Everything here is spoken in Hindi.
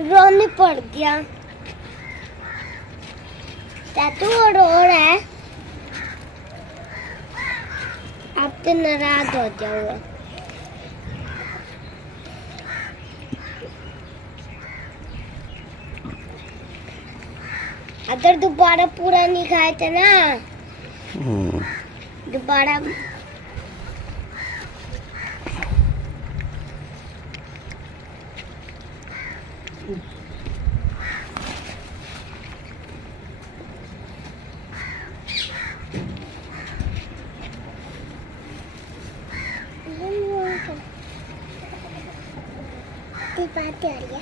रोने पड़ गया। तू रो रहा है, अब तो नाराज हो जाऊंगा। अगर दोबारा पूरा नहीं खाए थे ना, दोबारा बात आ रही है।